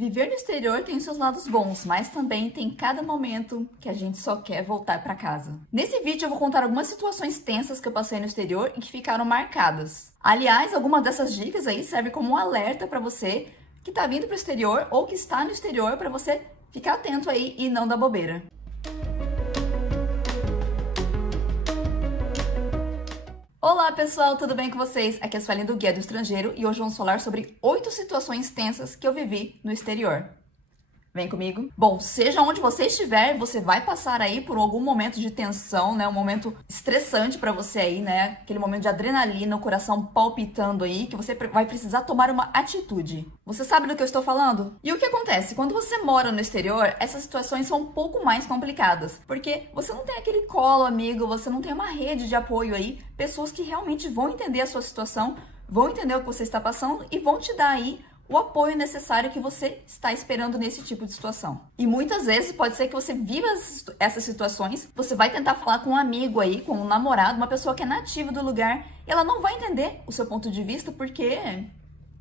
Viver no exterior tem os seus lados bons, mas também tem cada momento que a gente só quer voltar para casa. Nesse vídeo eu vou contar algumas situações tensas que eu passei no exterior e que ficaram marcadas. Aliás, algumas dessas dicas aí servem como um alerta para você que tá vindo para o exterior ou que está no exterior, para você ficar atento aí e não dar bobeira. Olá pessoal, tudo bem com vocês? Aqui é a Suelen do Guia do Estrangeiro e hoje vamos falar sobre 8 situações tensas que eu vivi no exterior. Vem comigo? Bom, seja onde você estiver, você vai passar aí por algum momento de tensão, né? Um momento estressante pra você aí, né? Aquele momento de adrenalina, o coração palpitando aí, que você vai precisar tomar uma atitude. Você sabe do que eu estou falando? E o que acontece? Quando você mora no exterior, essas situações são um pouco mais complicadas, porque você não tem aquele colo amigo, você não tem uma rede de apoio aí, pessoas que realmente vão entender a sua situação, vão entender o que você está passando e vão te dar aí o apoio necessário que você está esperando nesse tipo de situação. E muitas vezes pode ser que você viva essas situações, você vai tentar falar com um amigo aí, com um namorado, uma pessoa que é nativa do lugar, e ela não vai entender o seu ponto de vista porque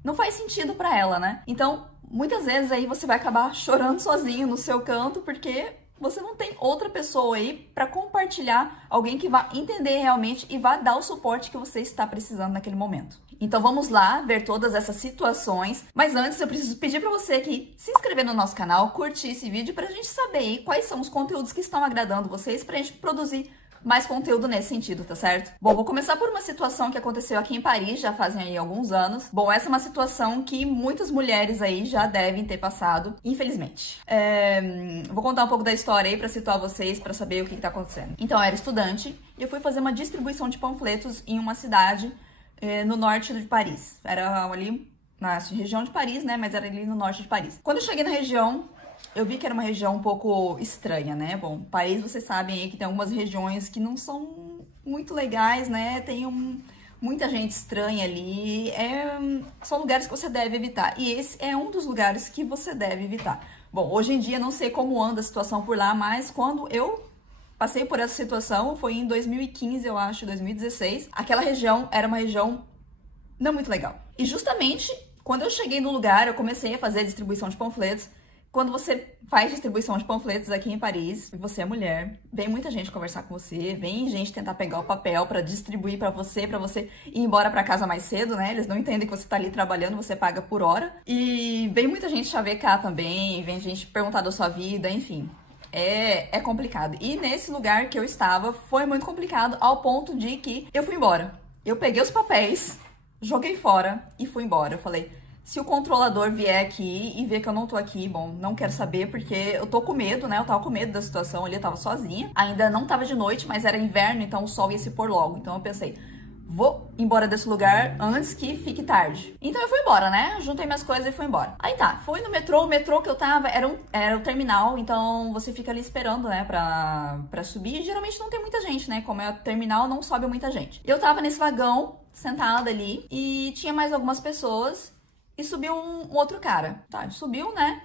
não faz sentido para ela, né? Então, muitas vezes aí você vai acabar chorando sozinho no seu canto porque você não tem outra pessoa aí para compartilhar, alguém que vá entender realmente e vá dar o suporte que você está precisando naquele momento. Então vamos lá ver todas essas situações, mas antes eu preciso pedir para você aqui se inscrever no nosso canal, curtir esse vídeo para a gente saber aí quais são os conteúdos que estão agradando vocês, para a gente produzir mais conteúdo nesse sentido, tá certo? Bom, vou começar por uma situação que aconteceu aqui em Paris, já fazem aí alguns anos. Bom, essa é uma situação que muitas mulheres aí já devem ter passado, infelizmente. Vou contar um pouco da história aí pra situar vocês, pra saber o que tá acontecendo. Então, eu era estudante e eu fui fazer uma distribuição de panfletos em uma cidade no norte de Paris. Era ali na região de Paris, né? Mas era ali no norte de Paris. Quando eu cheguei na região, eu vi que era uma região um pouco estranha, né? Bom, Paris, vocês sabem aí que tem algumas regiões que não são muito legais, né? Tem muita gente estranha ali. São lugares que você deve evitar. E esse é um dos lugares que você deve evitar. Bom, hoje em dia não sei como anda a situação por lá, mas quando eu passei por essa situação, foi em 2015, eu acho, 2016. Aquela região era uma região não muito legal. E justamente quando eu cheguei no lugar, eu comecei a fazer a distribuição de panfletos. Quando você faz distribuição de panfletos aqui em Paris, e você é mulher, vem muita gente conversar com você, vem gente tentar pegar o papel pra distribuir pra você ir embora pra casa mais cedo, né? Eles não entendem que você tá ali trabalhando, você paga por hora. E vem muita gente chavecar também, vem gente perguntar da sua vida, enfim. É complicado. E nesse lugar que eu estava, foi muito complicado ao ponto de que eu fui embora. Eu peguei os papéis, joguei fora e fui embora. Eu falei, se o controlador vier aqui e ver que eu não tô aqui, bom, não quero saber, porque eu tô com medo, né? Eu tava com medo da situação ali, eu tava sozinha. Ainda não tava de noite, mas era inverno, então o sol ia se pôr logo. Então eu pensei, vou embora desse lugar antes que fique tarde. Então eu fui embora, né? Juntei minhas coisas e fui embora. Aí tá, fui no metrô. O metrô que eu tava era o terminal, então você fica ali esperando, né, pra subir. E geralmente não tem muita gente, né? Como é o terminal, não sobe muita gente. Eu tava nesse vagão, sentada ali, e tinha mais algumas pessoas. E subiu um outro cara, tá? Ele subiu, né?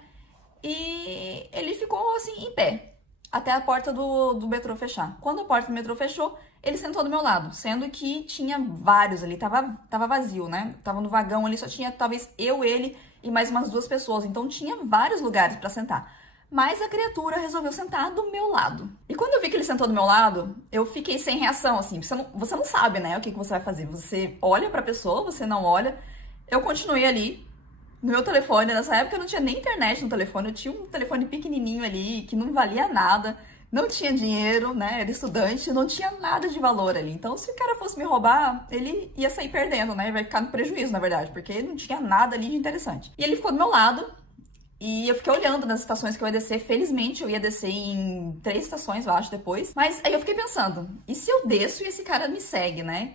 E ele ficou assim, em pé, até a porta do metrô fechar. Quando a porta do metrô fechou, ele sentou do meu lado, sendo que tinha vários ali, tava vazio, né? Tava no vagão ali, só tinha talvez eu, ele e mais umas 2 pessoas, então tinha vários lugares pra sentar. Mas a criatura resolveu sentar do meu lado. E quando eu vi que ele sentou do meu lado, eu fiquei sem reação, assim. Você não sabe, né, o que você vai fazer. Você olha pra pessoa, você não olha. Eu continuei ali no meu telefone. Nessa época eu não tinha nem internet no telefone, eu tinha um telefone pequenininho ali que não valia nada, não tinha dinheiro, né? Era estudante, não tinha nada de valor ali. Então, se o cara fosse me roubar, ele ia sair perdendo, né? Vai ficar no prejuízo, na verdade, porque não tinha nada ali de interessante. E ele ficou do meu lado e eu fiquei olhando nas estações que eu ia descer. Felizmente, eu ia descer em 3 estações, eu acho, depois. Mas aí eu fiquei pensando, e se eu desço e esse cara me segue, né?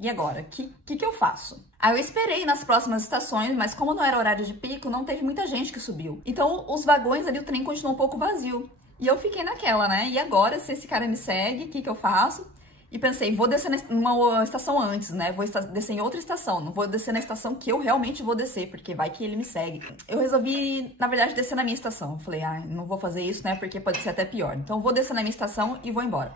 E agora? O que eu faço? Aí eu esperei nas próximas estações, mas como não era horário de pico, não teve muita gente que subiu. Então, os vagões ali, o trem continuou um pouco vazio. E eu fiquei naquela, né? E agora, se esse cara me segue, o que eu faço? E pensei, vou descer numa estação antes, né? Vou descer em outra estação. Não vou descer na estação que eu realmente vou descer, porque vai que ele me segue. Eu resolvi, na verdade, descer na minha estação. Falei, não vou fazer isso, né? Porque pode ser até pior. Então, vou descer na minha estação e vou embora.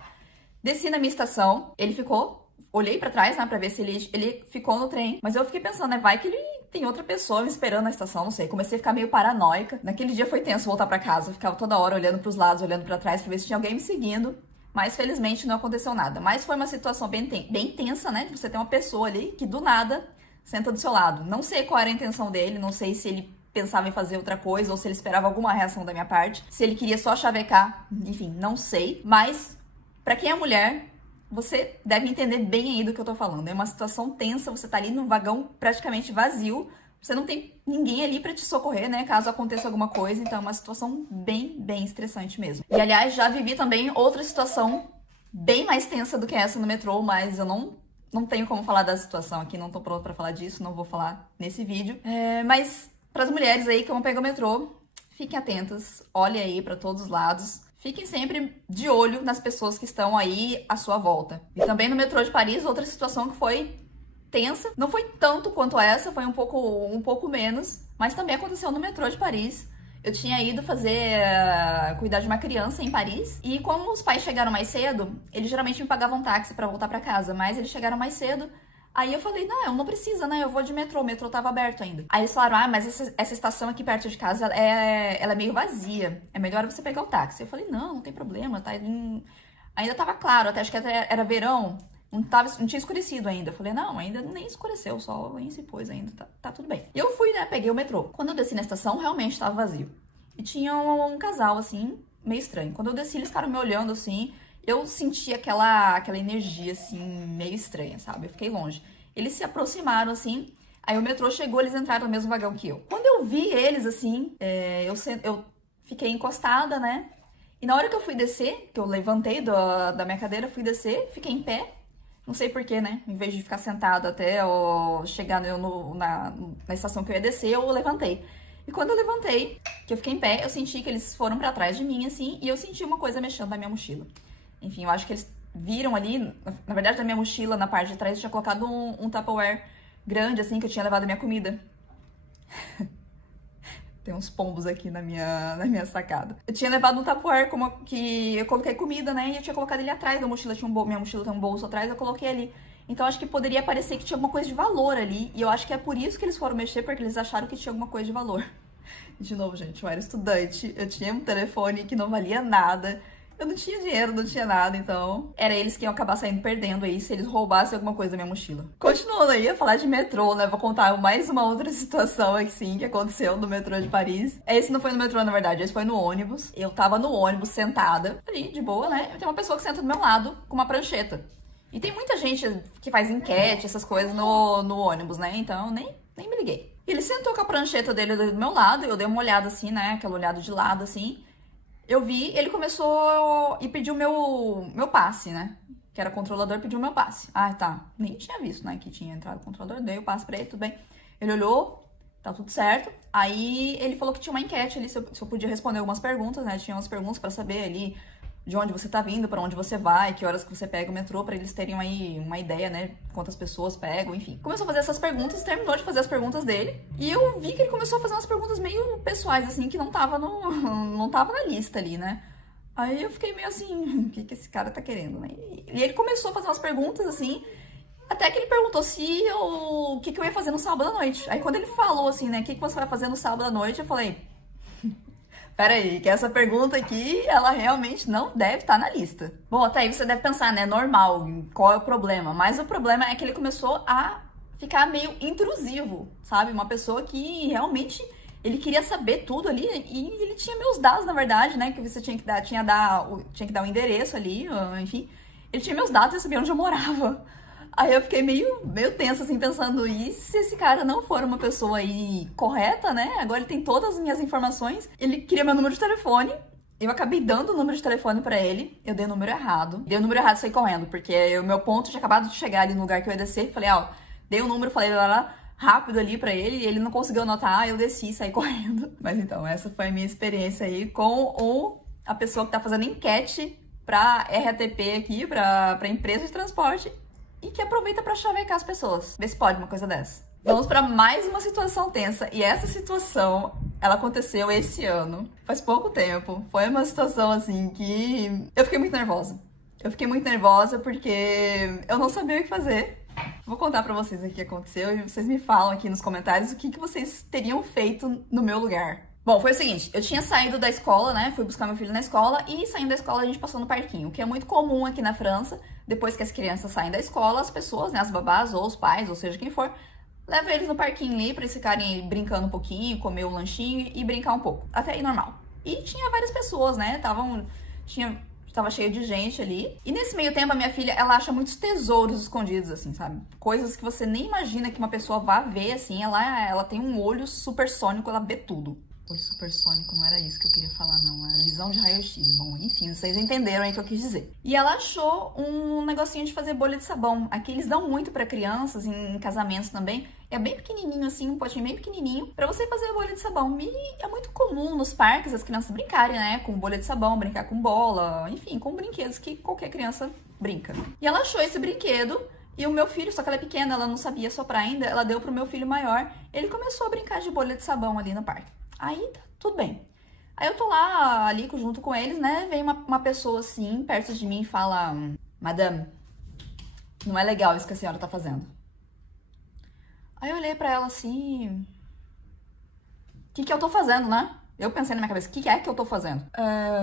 Desci na minha estação, ele ficou. Olhei pra trás, né, pra ver se ele ficou no trem. Mas eu fiquei pensando, né, vai que ele tem outra pessoa me esperando na estação, não sei. Comecei a ficar meio paranoica. Naquele dia foi tenso voltar pra casa. Eu ficava toda hora olhando pros lados, olhando pra trás pra ver se tinha alguém me seguindo. Mas felizmente não aconteceu nada. Mas foi uma situação bem tensa, né? De você ter uma pessoa ali que do nada senta do seu lado. Não sei qual era a intenção dele, não sei se ele pensava em fazer outra coisa ou se ele esperava alguma reação da minha parte. Se ele queria só chavecar, enfim, não sei. Mas, pra quem é mulher, você deve entender bem aí do que eu tô falando. É uma situação tensa, você tá ali num vagão praticamente vazio. Você não tem ninguém ali pra te socorrer, né? Caso aconteça alguma coisa. Então é uma situação bem estressante mesmo. E aliás, já vivi também outra situação bem mais tensa do que essa no metrô, mas eu não tenho como falar da situação aqui, não tô pronta pra falar disso, não vou falar nesse vídeo. Mas pras mulheres aí que vão pegar o metrô, fiquem atentas, olhem aí pra todos os lados. Fiquem sempre de olho nas pessoas que estão aí à sua volta. E também no metrô de Paris, outra situação que foi tensa. Não foi tanto quanto essa, foi um pouco menos, mas também aconteceu no metrô de Paris. Eu tinha ido cuidar de uma criança em Paris, e como os pais chegaram mais cedo, eles geralmente me pagavam táxi pra voltar pra casa, mas eles chegaram mais cedo, aí eu falei, não precisa, né, eu vou de metrô, o metrô tava aberto ainda. Aí eles falaram, mas essa estação aqui perto de casa, ela é meio vazia, é melhor você pegar o táxi. Eu falei, não tem problema, tá, ainda tava claro, acho que até era verão, não tinha escurecido ainda. Eu falei, não, ainda nem escureceu, o sol nem se pôs ainda, tá tudo bem. E eu fui, né, peguei o metrô. Quando eu desci na estação, realmente tava vazio. E tinha um casal, assim, meio estranho. Quando eu desci, eles ficaram me olhando, assim, eu senti aquela energia, assim, meio estranha, sabe? Eu fiquei longe. Eles se aproximaram, assim, aí o metrô chegou, eles entraram no mesmo vagão que eu. Quando eu vi eles, assim, eu fiquei encostada, né? E na hora que eu fui descer, que eu levantei da minha cadeira, fui descer, fiquei em pé. Não sei porquê, né? Em vez de ficar sentado até chegar na estação que eu ia descer, eu levantei. E quando eu levantei, que eu fiquei em pé, eu senti que eles foram pra trás de mim, assim, e eu senti uma coisa mexendo na minha mochila. Enfim, eu acho que eles viram ali, na verdade, na minha mochila, na parte de trás, eu tinha colocado um Tupperware grande, assim, que eu tinha levado a minha comida. Tem uns pombos aqui na minha sacada. Eu tinha levado um Tupperware que eu coloquei comida, né? E eu tinha colocado ele atrás da mochila. Minha mochila tem um bolso atrás, eu coloquei ali. Então acho que poderia parecer que tinha alguma coisa de valor ali. E eu acho que é por isso que eles foram mexer, porque eles acharam que tinha alguma coisa de valor. De novo, gente, eu era estudante, eu tinha um telefone que não valia nada. Eu não tinha dinheiro, não tinha nada, então era eles que iam acabar saindo perdendo aí se eles roubassem alguma coisa da minha mochila. Continuando aí a falar de metrô, né? Vou contar mais uma outra situação assim que aconteceu no metrô de Paris. Esse não foi no metrô, na verdade, esse foi no ônibus. Eu tava no ônibus sentada ali, de boa, né? E tem uma pessoa que senta do meu lado com uma prancheta. E tem muita gente que faz enquete, essas coisas no ônibus, né? Então nem me liguei. Ele sentou com a prancheta dele do meu lado, eu dei uma olhada assim, né? Aquela olhada de lado assim. Eu vi, ele começou e pediu meu passe, né? Que era controlador, pediu meu passe. Ah, tá. Nem tinha visto, né? Que tinha entrado o controlador, dei o passe pra ele, tudo bem. Ele olhou, tá tudo certo. Aí ele falou que tinha uma enquete ali, se eu podia responder algumas perguntas, né? Tinha umas perguntas pra saber ali de onde você tá vindo, pra onde você vai, que horas que você pega o metrô, pra eles terem aí uma ideia, né? Quantas pessoas pegam, enfim. Começou a fazer essas perguntas, terminou de fazer as perguntas dele. E eu vi que ele começou a fazer umas perguntas meio pessoais, assim, que não tava na lista ali, né? Aí eu fiquei meio assim, o que esse cara tá querendo, né? E ele começou a fazer umas perguntas, assim, até que ele perguntou o que eu ia fazer no sábado à noite. Aí quando ele falou assim, né, o que você vai fazer no sábado à noite, eu falei... Peraí, que essa pergunta aqui, ela realmente não deve estar na lista. Bom, até aí você deve pensar, né, normal, qual é o problema? Mas o problema é que ele começou a ficar meio intrusivo, sabe? Uma pessoa que realmente, ele queria saber tudo ali, e ele tinha meus dados, na verdade, né, que você tinha que dar o endereço ali, enfim. Ele tinha meus dados e sabia onde eu morava. Aí eu fiquei meio tensa, assim, pensando, e se esse cara não for uma pessoa aí correta, né? Agora ele tem todas as minhas informações. Ele queria meu número de telefone. Eu acabei dando o número de telefone pra ele. Eu dei o número errado. Dei o número errado e saí correndo, porque o meu ponto tinha acabado de chegar ali no lugar que eu ia descer. Falei, dei o número, falei lá, rápido ali pra ele. E ele não conseguiu anotar, eu desci e saí correndo. Mas então, essa foi a minha experiência aí com a pessoa que tá fazendo enquete pra RATP aqui, pra empresa de transporte. E que aproveita pra chavecar as pessoas. Vê se pode uma coisa dessa. Vamos pra mais uma situação tensa. E essa situação, ela aconteceu esse ano. Faz pouco tempo. Foi uma situação, assim, que... eu fiquei muito nervosa. Eu fiquei muito nervosa porque eu não sabia o que fazer. Vou contar pra vocês o que aconteceu e vocês me falam aqui nos comentários o que vocês teriam feito no meu lugar. Bom, foi o seguinte, eu tinha saído da escola, né, fui buscar meu filho na escola e saindo da escola a gente passou no parquinho, o que é muito comum aqui na França. Depois que as crianças saem da escola, as pessoas, né, as babás ou os pais, ou seja, quem for, leva eles no parquinho ali pra eles ficarem brincando um pouquinho, comer um lanchinho e brincar um pouco. Até aí normal. E tinha várias pessoas, né, tava cheio de gente ali. E nesse meio tempo, a minha filha, ela acha muitos tesouros escondidos, assim, sabe? Coisas que você nem imagina que uma pessoa vá ver, assim. Ela tem um olho supersônico, ela vê tudo. Olho supersônico, não era isso que eu queria falar, não. Era visão de raio-x. Bom, enfim, vocês entenderam aí o que eu quis dizer. E ela achou um negocinho de fazer bolha de sabão. Aqui eles dão muito pra crianças, em casamentos também. É bem pequenininho assim, um potinho bem pequenininho, pra você fazer a bolha de sabão. E é muito comum nos parques as crianças brincarem, né? Com bolha de sabão, brincar com bola, enfim, com brinquedos que qualquer criança brinca. E ela achou esse brinquedo. E o meu filho, só que ela é pequena, ela não sabia soprar ainda, ela deu pro meu filho maior. Ele começou a brincar de bolha de sabão ali no parque. Aí tá tudo bem. Aí eu tô lá ali junto com eles, né? Vem uma pessoa assim, perto de mim e fala: Madame, não é legal isso que a senhora tá fazendo. Aí eu olhei pra ela assim: o que eu tô fazendo, né? Eu pensei na minha cabeça: o que é que eu tô fazendo?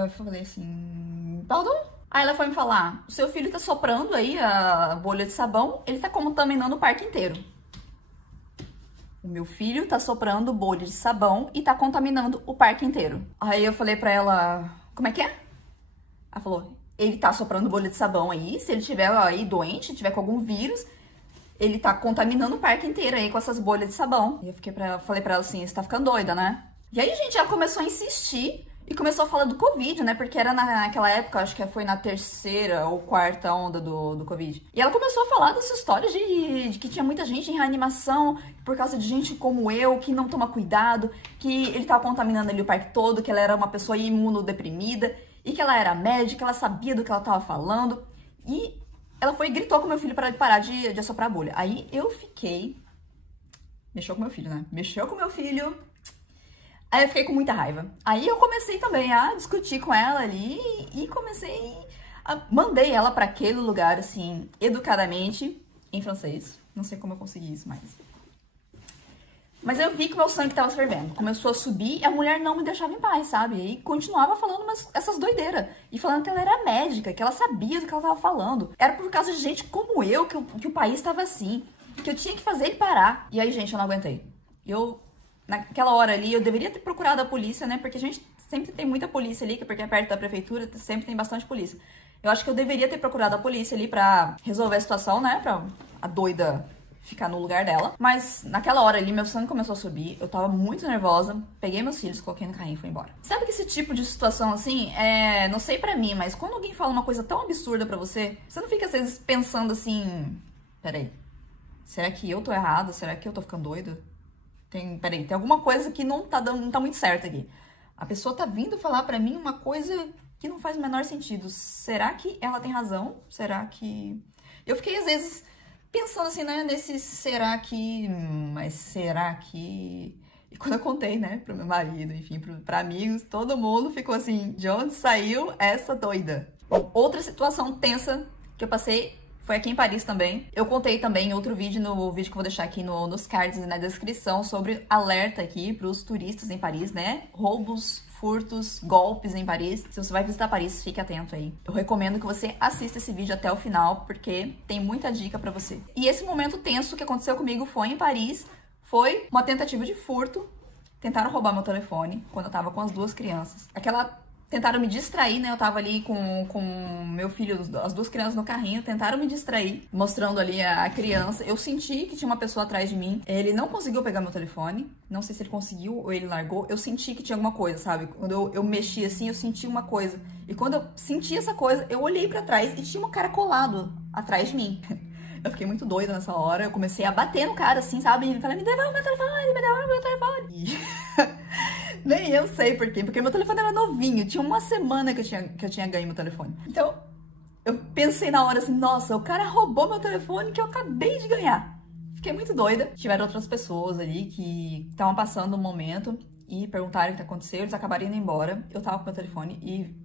Eu falei assim: pardon? Aí ela foi me falar: o seu filho tá soprando aí a bolha de sabão, ele tá contaminando o parque inteiro. O meu filho tá soprando bolha de sabão e tá contaminando o parque inteiro. Aí eu falei pra ela: como é que é? Ela falou: ele tá soprando bolha de sabão aí, se ele tiver aí doente, tiver com algum vírus, ele tá contaminando o parque inteiro aí com essas bolhas de sabão. E eu falei pra ela assim: você tá ficando doida, né? E aí, gente, ela começou a insistir e começou a falar do Covid, né? Porque era naquela época, acho que foi na terceira ou quarta onda do Covid. E ela começou a falar dessa história de que tinha muita gente em reanimação por causa de gente como eu, que não toma cuidado, que ele tava contaminando ali o parque todo, que ela era uma pessoa imunodeprimida e que ela era médica, ela sabia do que ela tava falando. E ela foi e gritou com meu filho para ele parar de assoprar a bolha. Aí eu fiquei... Mexeu com meu filho, né? Mexeu com meu filho... Aí eu fiquei com muita raiva. Aí eu comecei também a discutir com ela ali e mandei ela para aquele lugar, assim, educadamente, em francês. Não sei como eu consegui isso, mas eu vi que meu sangue tava fervendo. Começou a subir e a mulher não me deixava em paz, sabe? E continuava falando essas doideiras. E falando que ela era médica, que ela sabia do que ela tava falando. Era por causa de gente como eu que o país tava assim. Que eu tinha que fazer ele parar. E aí, gente, eu não aguentei. Naquela hora ali, eu deveria ter procurado a polícia, né? Porque a gente sempre tem muita polícia ali, porque é perto da prefeitura, sempre tem bastante polícia. Eu acho que eu deveria ter procurado a polícia ali pra resolver a situação, né? Pra a doida ficar no lugar dela. Mas naquela hora ali, meu sangue começou a subir, eu tava muito nervosa, peguei meus filhos, coloquei no carrinho e fui embora. Sabe que esse tipo de situação assim, não sei pra mim, mas quando alguém fala uma coisa tão absurda pra você, você não fica às vezes pensando assim: peraí, será que eu tô errada? Será que eu tô ficando doida? Peraí, tem alguma coisa que não tá muito certo aqui. A pessoa tá vindo falar pra mim uma coisa que não faz o menor sentido. Será que ela tem razão? Será que... Eu fiquei, às vezes, pensando assim, né, nesse será que... Mas será que... E quando eu contei, né, pro meu marido, enfim, pra amigos, todo mundo ficou assim: de onde saiu essa doida? Outra situação tensa que eu passei foi aqui em Paris também. Eu contei também em outro vídeo, no vídeo que eu vou deixar aqui nos cards e na descrição, sobre alerta aqui para os turistas em Paris, né? Roubos, furtos, golpes em Paris. Se você vai visitar Paris, fique atento aí. Eu recomendo que você assista esse vídeo até o final, porque tem muita dica pra você. E esse momento tenso que aconteceu comigo foi em Paris, foi uma tentativa de furto. Tentaram roubar meu telefone quando eu tava com as duas crianças. Tentaram me distrair, né? Eu tava ali com meu filho, as duas crianças no carrinho. Tentaram me distrair, mostrando ali a criança. Eu senti que tinha uma pessoa atrás de mim. Ele não conseguiu pegar meu telefone. Não sei se ele conseguiu ou ele largou. Eu senti que tinha alguma coisa, sabe? Quando eu mexi assim, eu senti uma coisa. E quando eu senti essa coisa, eu olhei pra trás e tinha um cara colado atrás de mim. Eu fiquei muito doida nessa hora. Eu comecei a bater no cara, assim, sabe? E falei: me devolve meu telefone, me devolve meu telefone. Nem eu sei por quê, porque meu telefone era novinho, tinha uma semana que eu tinha ganho meu telefone. Então, eu pensei na hora assim: nossa, o cara roubou meu telefone que eu acabei de ganhar. Fiquei muito doida. Tiveram outras pessoas ali que estavam passando um momento e perguntaram o que aconteceu, eles acabaram indo embora. Eu tava com meu telefone e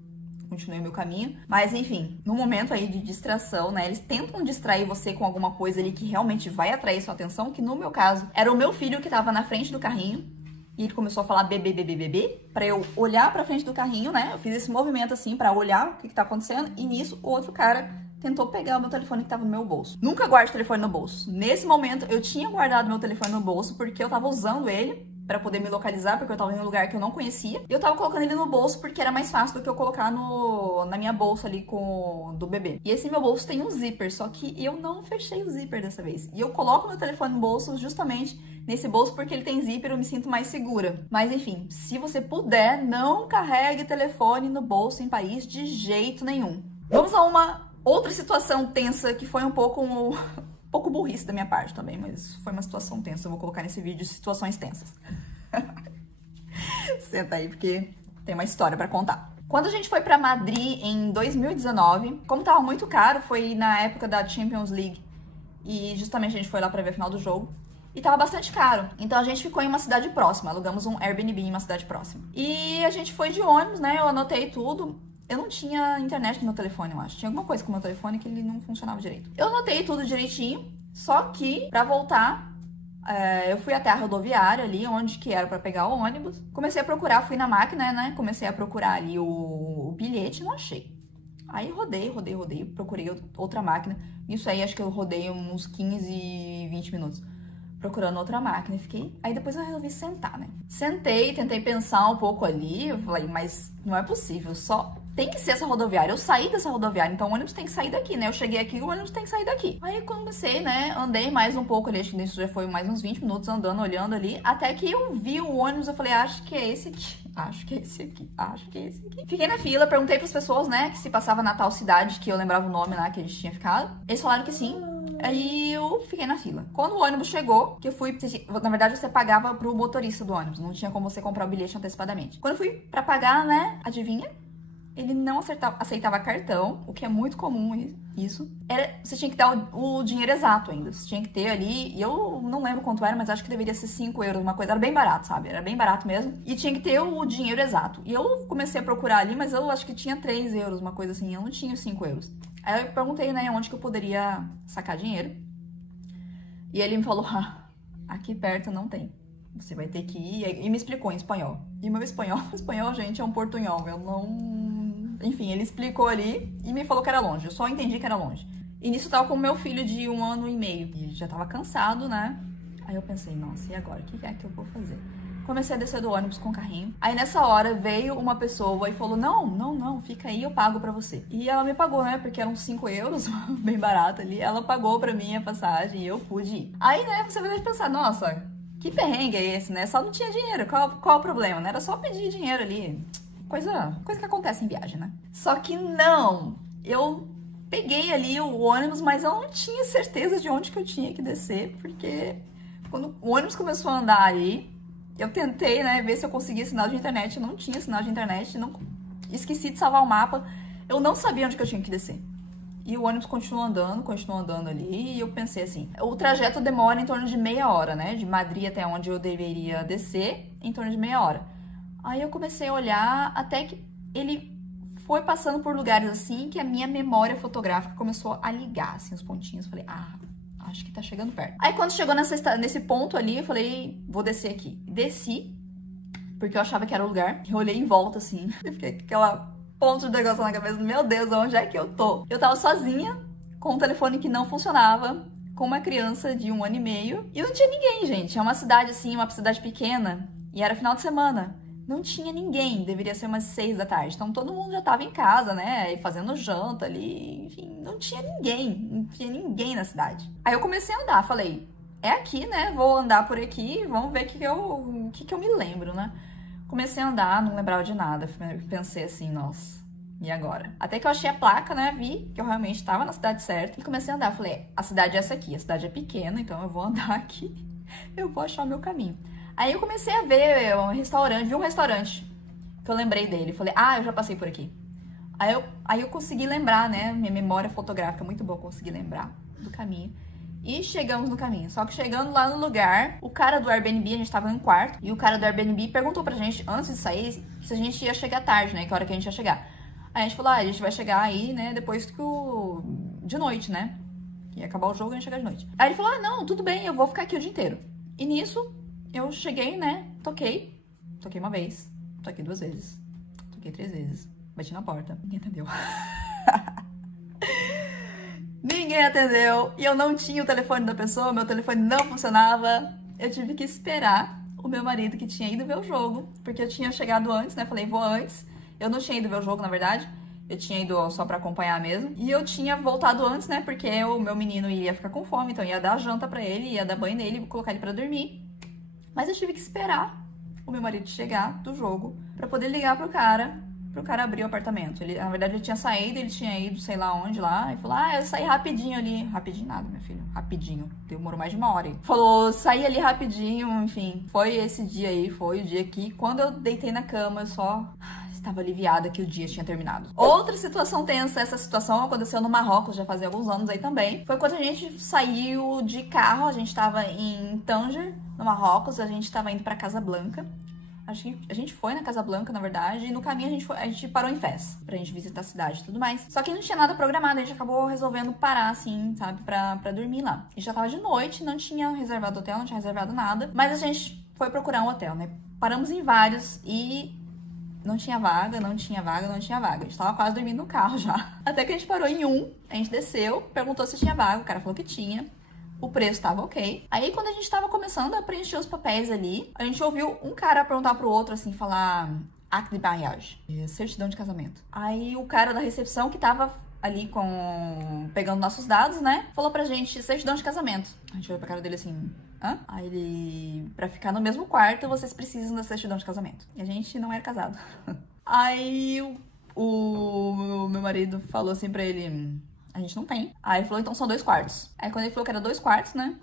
continuei o meu caminho. Mas enfim, no momento aí de distração, né, eles tentam distrair você com alguma coisa ali que realmente vai atrair sua atenção, que no meu caso era o meu filho que tava na frente do carrinho. E ele começou a falar bebê, bebê, bebê, pra eu olhar pra frente do carrinho, né? Eu fiz esse movimento assim pra olhar o que tá acontecendo. E nisso, o outro cara tentou pegar o meu telefone que tava no meu bolso. Nunca guarde o telefone no bolso. Nesse momento, eu tinha guardado meu telefone no bolso porque eu tava usando ele pra poder me localizar, porque eu tava em um lugar que eu não conhecia. E eu tava colocando ele no bolso porque era mais fácil do que eu colocar na minha bolsa ali do bebê. E esse meu bolso tem um zíper, só que eu não fechei o zíper dessa vez. E eu coloco meu telefone no bolso justamente nesse bolso porque ele tem zíper, eu me sinto mais segura. Mas enfim, se você puder, não carregue telefone no bolso em Paris de jeito nenhum. Vamos a uma outra situação tensa que foi um pouco burrice da minha parte também, mas foi uma situação tensa. Eu vou colocar nesse vídeo situações tensas. Senta aí, porque tem uma história pra contar. Quando a gente foi pra Madrid em 2019, como tava muito caro, foi na época da Champions League, e justamente a gente foi lá pra ver a final do jogo, e tava bastante caro. Então a gente ficou em uma cidade próxima, alugamos um Airbnb em uma cidade próxima. E a gente foi de ônibus, né, eu anotei tudo. Eu não tinha internet no meu telefone, eu acho. Tinha alguma coisa com o meu telefone que ele não funcionava direito. Eu anotei tudo direitinho, só que pra voltar, eu fui até a rodoviária ali, onde que era pra pegar o ônibus. Comecei a procurar, fui na máquina, né? Comecei a procurar ali o bilhete, não achei. Aí rodei, procurei outra máquina. Isso aí, acho que eu rodei uns 15, 20 minutos procurando outra máquina e fiquei... Aí depois eu resolvi sentar, né? Sentei, tentei pensar um pouco ali, eu falei, mas não é possível, só tem que ser essa rodoviária. Eu saí dessa rodoviária, então o ônibus tem que sair daqui, né? Eu cheguei aqui, o ônibus tem que sair daqui. Aí comecei, né? Andei mais um pouco ali, acho que isso já foi mais uns 20 minutos andando, olhando ali, até que eu vi o ônibus, eu falei, acho que é esse aqui. Acho que é esse aqui, acho que é esse aqui. Fiquei na fila, perguntei pras pessoas, né, que se passava na tal cidade, que eu lembrava o nome lá que a gente tinha ficado. Eles falaram que sim. Aí eu fiquei na fila. Quando o ônibus chegou, que eu fui... Na verdade, você pagava pro motorista do ônibus. Não tinha como você comprar o bilhete antecipadamente. Quando eu fui pra pagar, né, adivinha? Ele não aceitava cartão, o que é muito comum isso. Você tinha que dar o dinheiro exato ainda. Você tinha que ter ali... E eu não lembro quanto era, mas acho que deveria ser 5 euros, uma coisa. Era bem barato, sabe? Era bem barato mesmo. E tinha que ter o dinheiro exato. E eu comecei a procurar ali, mas eu acho que tinha 3 euros, uma coisa assim. Eu não tinha os 5 euros. Aí eu perguntei, né, onde que eu poderia sacar dinheiro. E ele me falou, aqui perto não tem. Você vai ter que ir. E me explicou em espanhol. E meu espanhol, gente, é um portunhol. Eu não... Enfim, ele explicou ali e me falou que era longe. Eu só entendi que era longe. E nisso eu tava com o meu filho de 1 ano e meio. E ele já tava cansado, né? Aí eu pensei, nossa, e agora? O que é que eu vou fazer? Comecei a descer do ônibus com o carrinho. Aí nessa hora veio uma pessoa e falou, não, fica aí, eu pago pra você. E ela me pagou, né, porque eram 5 euros, bem barato ali. Ela pagou pra mim a passagem e eu pude ir. Aí, né, você vai pensar, nossa, que perrengue é esse, né? Só não tinha dinheiro, qual o problema, né? Era só pedir dinheiro ali. Coisa que acontece em viagem, né? Só que não, eu peguei ali o ônibus, mas eu não tinha certeza de onde que eu tinha que descer, porque quando o ônibus começou a andar ali, eu tentei, né, ver se eu conseguia sinal de internet, eu não tinha sinal de internet, esqueci de salvar o mapa, eu não sabia onde que eu tinha que descer. E o ônibus continuou andando ali, e eu pensei assim, o trajeto demora em torno de meia hora, né, de Madrid até onde eu deveria descer, em torno de meia hora. Aí eu comecei a olhar, até que ele foi passando por lugares assim, que a minha memória fotográfica começou a ligar, assim, os pontinhos, falei, acho que tá chegando perto. Aí quando chegou nesse ponto ali, eu falei, vou descer aqui. Desci, porque eu achava que era o lugar. Eu olhei em volta, assim, e fiquei com aquela ponto de negócio na cabeça. Meu Deus, onde é que eu tô? Eu tava sozinha, com um telefone que não funcionava, com uma criança de 1 ano e meio. E não tinha ninguém, gente. É uma cidade, assim, uma cidade pequena. E era final de semana. Não tinha ninguém, deveria ser umas 6 da tarde. Então todo mundo já tava em casa, né? Fazendo janta ali, enfim, não tinha ninguém na cidade. Aí eu comecei a andar, falei, é aqui, né? Vou andar por aqui, vamos ver o que eu me lembro, né? Comecei a andar, não lembrava de nada. Pensei assim, nossa, e agora? Até que eu achei a placa, né? Vi que eu realmente tava na cidade certa e comecei a andar. Falei, a cidade é essa aqui, a cidade é pequena, então eu vou andar aqui, eu vou achar o meu caminho. Aí eu comecei a ver vi um restaurante que eu lembrei dele. Falei, eu já passei por aqui. Aí eu consegui lembrar, né? Minha memória fotográfica é muito boa, consegui lembrar do caminho. E chegamos no caminho. Só que chegando lá no lugar, o cara do Airbnb, a gente tava em um quarto, e o cara do Airbnb perguntou pra gente, antes de sair, se a gente ia chegar tarde, né? Que hora que a gente ia chegar. Aí a gente falou, a gente vai chegar aí, né, depois que de noite, né? Ia acabar o jogo e a gente chegar de noite. Aí ele falou, não, tudo bem, eu vou ficar aqui o dia inteiro. E nisso, eu cheguei, né, toquei uma vez, toquei 2 vezes, toquei 3 vezes, bati na porta, ninguém atendeu. Ninguém atendeu, e eu não tinha o telefone da pessoa, meu telefone não funcionava, eu tive que esperar o meu marido que tinha ido ver o jogo, porque eu tinha chegado antes, né, falei, vou antes, eu não tinha ido ver o jogo, na verdade, eu tinha ido só pra acompanhar mesmo. E eu tinha voltado antes, né? Porque o meu menino ia ficar com fome, então ia dar janta pra ele, ia dar banho nele, colocar ele pra dormir. Mas eu tive que esperar o meu marido chegar do jogo pra poder ligar pro cara abrir o apartamento. Ele, na verdade, ele tinha saído, ele tinha ido sei lá onde lá, e falou, eu saí rapidinho ali. Rapidinho nada, minha filha, rapidinho. Demorou mais de 1 hora. Falou, saí ali rapidinho, enfim. Foi esse dia aí, foi o dia que, quando eu deitei na cama, eu só estava aliviada que o dia tinha terminado. Outra situação tensa, essa situação aconteceu no Marrocos, já fazia alguns anos aí também. Foi quando a gente saiu de carro, a gente estava em Tanger, no Marrocos, a gente estava indo para Casablanca. Acho que a gente foi na Casablanca, na verdade, e no caminho a gente parou em Fez, pra gente visitar a cidade e tudo mais. Só que não tinha nada programado, a gente acabou resolvendo parar, assim, sabe, pra dormir lá. E já tava de noite, não tinha reservado hotel, não tinha reservado nada, mas a gente foi procurar um hotel, né? Paramos em vários e não tinha vaga, não tinha vaga, não tinha vaga. A gente tava quase dormindo no carro já. Até que a gente parou em um, a gente desceu, perguntou se tinha vaga, o cara falou que tinha. O preço tava ok. Aí, quando a gente tava começando a preencher os papéis ali, a gente ouviu um cara perguntar pro outro, assim, falar acte de mariage, certidão de casamento. Aí, o cara da recepção que tava ali pegando nossos dados, né, falou pra gente, certidão de casamento. A gente olhou pra cara dele assim, hã? Aí ele, pra ficar no mesmo quarto, vocês precisam da certidão de casamento. E a gente não era casado. Aí, o meu marido falou assim pra ele, a gente não tem. Aí ele falou, então são 2 quartos. Aí quando ele falou que era 2 quartos, né?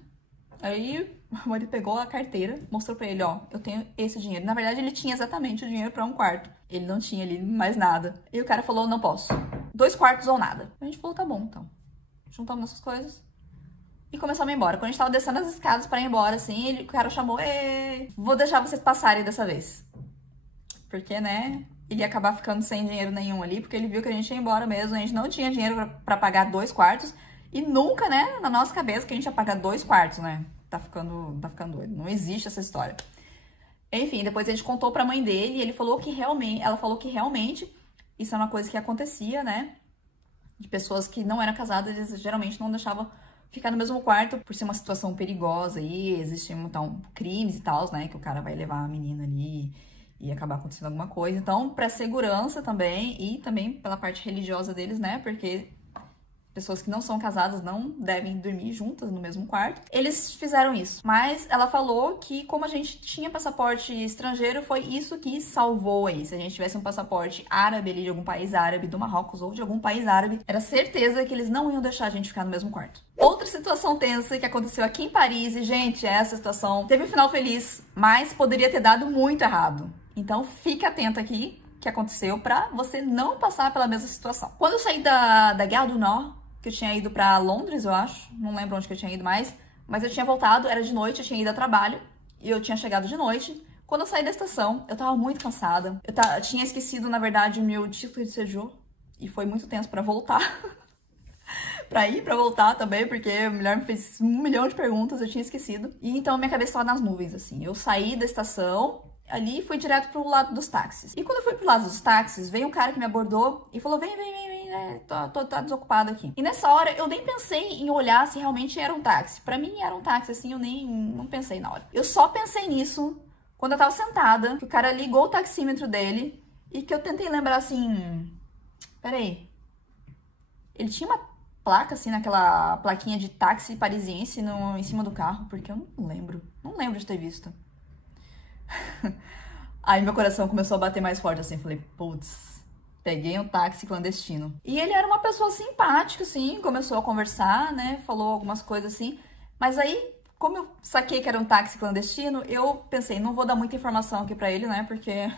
Aí o marido pegou a carteira, mostrou pra ele, ó, eu tenho esse dinheiro. Na verdade, ele tinha exatamente o dinheiro pra 1 quarto. Ele não tinha ali mais nada. E o cara falou, não posso. 2 quartos ou nada. A gente falou, tá bom, então. Juntamos nossas coisas e começamos a ir embora. Quando a gente tava descendo as escadas pra ir embora, assim, o cara chamou, vou deixar vocês passarem dessa vez. Porque, né, ele ia acabar ficando sem dinheiro nenhum ali, porque ele viu que a gente ia embora mesmo, a gente não tinha dinheiro pra pagar 2 quartos, e nunca, né, na nossa cabeça que a gente ia pagar 2 quartos, né? Tá ficando doido, não existe essa história. Enfim, depois a gente contou pra mãe dele, e ela falou que realmente isso é uma coisa que acontecia, né? De pessoas que não eram casadas, eles geralmente não deixavam ficar no mesmo quarto por ser uma situação perigosa, e existem, então, crimes e tal, né, que o cara vai levar a menina ali e acabar acontecendo alguma coisa. Então, pra segurança também, e também pela parte religiosa deles, né? Porque pessoas que não são casadas não devem dormir juntas no mesmo quarto. Eles fizeram isso. Mas ela falou que, como a gente tinha passaporte estrangeiro, foi isso que salvou aí. Se a gente tivesse um passaporte árabe ali, de algum país árabe, do Marrocos ou de algum país árabe, era certeza que eles não iam deixar a gente ficar no mesmo quarto. Outra situação tensa que aconteceu aqui em Paris, e, gente, essa situação teve um final feliz, mas poderia ter dado muito errado. Então, fique atento aqui que aconteceu pra você não passar pela mesma situação. Quando eu saí da Gare du Nord, que eu tinha ido pra Londres, eu acho, não lembro onde que eu tinha ido mais, mas eu tinha voltado, era de noite, eu tinha ido a trabalho, e eu tinha chegado de noite. Quando eu saí da estação, eu tava muito cansada. Eu tinha esquecido, na verdade, o meu título de séjour, e foi muito tenso pra voltar. pra voltar também, porque a mulher me fez 1 milhão de perguntas, eu tinha esquecido. E então minha cabeça tava nas nuvens, assim. Eu saí da estação, ali, fui direto pro lado dos táxis. E quando eu fui pro lado dos táxis, veio um cara que me abordou e falou, vem, tá desocupado aqui. E nessa hora, eu nem pensei em olhar se realmente era um táxi. Pra mim, era um táxi, assim, eu nem não pensei na hora. Eu só pensei nisso quando eu tava sentada, que o cara ligou o taxímetro dele e que eu tentei lembrar, assim, peraí, ele tinha uma placa, assim, naquela plaquinha de táxi parisiense em cima do carro, porque eu não lembro de ter visto. Aí meu coração começou a bater mais forte, assim, falei, putz, peguei um táxi clandestino. E ele era uma pessoa simpática, assim, começou a conversar, né, falou algumas coisas assim, mas aí, como eu saquei que era um táxi clandestino, eu pensei, não vou dar muita informação aqui pra ele, né, porque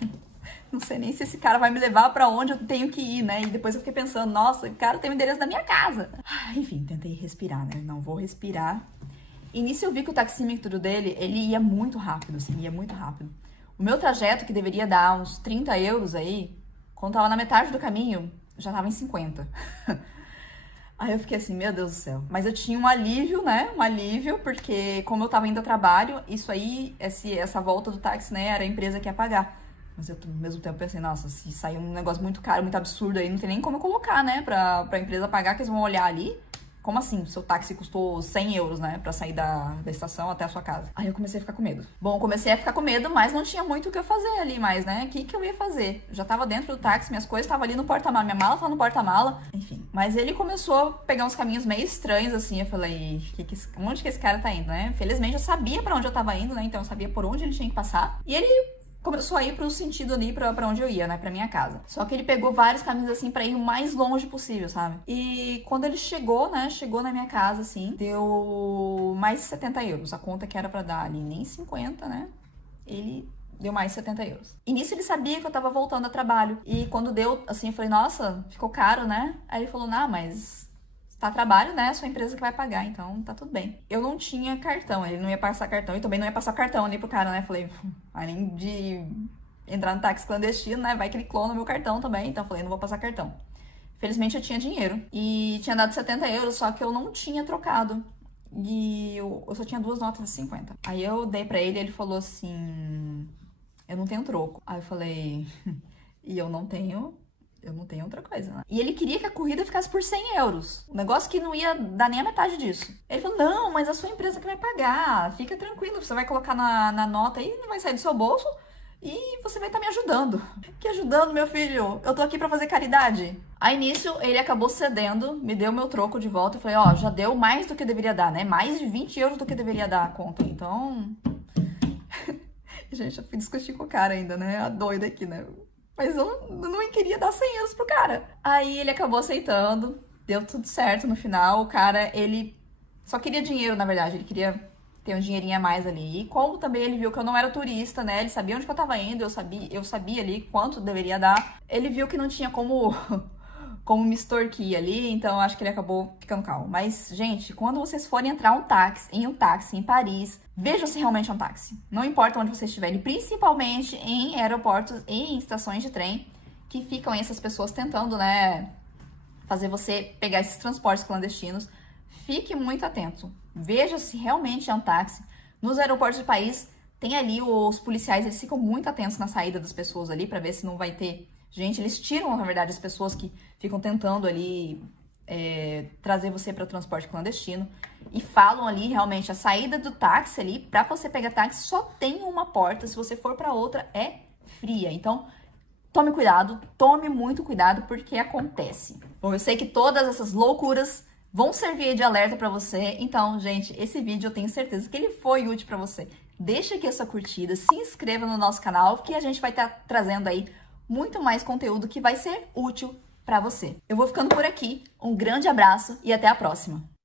não sei nem se esse cara vai me levar pra onde eu tenho que ir, né, e depois eu fiquei pensando, nossa, o cara tem o endereço da minha casa. Enfim, tentei respirar, né, não vou respirar. E nisso eu vi que o taxímetro dele, ele ia muito rápido, assim, ia muito rápido. O meu trajeto, que deveria dar uns 30 euros aí, quando tava na metade do caminho, já tava em 50. Aí eu fiquei assim, meu Deus do céu. Mas eu tinha um alívio, né? Um alívio, porque como eu tava indo ao trabalho, isso aí, essa volta do táxi, né? Era a empresa que ia pagar. Mas eu, ao mesmo tempo, pensei, nossa, se sair um negócio muito caro, muito absurdo aí, não tem nem como eu colocar, né? Pra empresa pagar, que eles vão olhar ali. Como assim? Seu táxi custou 100 euros, né? Pra sair da estação até a sua casa. Aí eu comecei a ficar com medo. Bom, comecei a ficar com medo, mas não tinha muito o que eu fazer ali mais, né? O que eu ia fazer? Eu já tava dentro do táxi, minhas coisas estavam ali no porta-mala. Minha mala tava no porta-mala. Enfim. Mas ele começou a pegar uns caminhos meio estranhos, assim. Eu falei, onde que esse cara tá indo, né? Felizmente eu sabia pra onde eu tava indo, né? Então eu sabia por onde ele tinha que passar. E ele começou a ir pro sentido ali pra onde eu ia, né? Pra minha casa. Só que ele pegou vários caminhos, assim, pra ir o mais longe possível, sabe? E quando ele chegou, né? Chegou na minha casa, assim, deu mais 70 euros. A conta que era pra dar ali, nem 50, né? Ele deu mais 70 euros. E nisso ele sabia que eu tava voltando a trabalho. E quando deu, assim, eu falei, nossa, ficou caro, né? Aí ele falou, não, mas tá a trabalho, né? É a sua empresa que vai pagar, então tá tudo bem. Eu não tinha cartão, ele não ia passar cartão e também não ia passar cartão ali pro cara, né? Falei, além de entrar no táxi clandestino, né? Vai que ele clona meu cartão também, então falei, não vou passar cartão. Felizmente eu tinha dinheiro e tinha dado 70 euros, só que eu não tinha trocado. E eu só tinha 2 notas de 50. Aí eu dei pra ele e ele falou assim, eu não tenho troco. Aí eu falei, e eu não tenho outra coisa, né? E ele queria que a corrida ficasse por 100 euros. Um negócio que não ia dar nem a metade disso. Ele falou, não, mas a sua empresa que vai pagar. Fica tranquilo, você vai colocar na nota aí, não vai sair do seu bolso e você vai estar me ajudando. Que ajudando, meu filho? Eu tô aqui pra fazer caridade. Aí nisso, ele acabou cedendo, me deu meu troco de volta. Eu falei, ó, já deu mais do que deveria dar, né? Mais de 20 euros do que deveria dar a conta. Então... Gente, eu fui discutir com o cara ainda, né? A doida aqui, né? Mas eu não queria dar 100 euros pro cara. Aí ele acabou aceitando, deu tudo certo no final. O cara, ele só queria dinheiro, na verdade. Ele queria ter um dinheirinho a mais ali. E como também ele viu que eu não era turista, né? Ele sabia onde que eu tava indo, eu sabia ali quanto deveria dar. Ele viu que não tinha como me extorquir ali, então acho que ele acabou ficando calmo. Mas, gente, quando vocês forem entrar em um táxi em Paris, veja se realmente é um táxi. Não importa onde você estiver, e principalmente em aeroportos e em estações de trem, que ficam essas pessoas tentando, né, fazer você pegar esses transportes clandestinos. Fique muito atento. Veja se realmente é um táxi. Nos aeroportos do país, tem ali os policiais, eles ficam muito atentos na saída das pessoas ali, pra ver se não vai ter... Gente, eles tiram, na verdade, as pessoas que ficam tentando ali trazer você para o transporte clandestino e falam ali realmente a saída do táxi ali, para você pegar táxi, só tem uma porta, se você for para outra é fria. Então, tome cuidado, tome muito cuidado, porque acontece. Bom, eu sei que todas essas loucuras vão servir de alerta para você, então, gente, esse vídeo eu tenho certeza que ele foi útil para você. Deixa aqui a sua curtida, se inscreva no nosso canal, que a gente vai estar trazendo aí muito mais conteúdo que vai ser útil para você. Eu vou ficando por aqui, um grande abraço e até a próxima!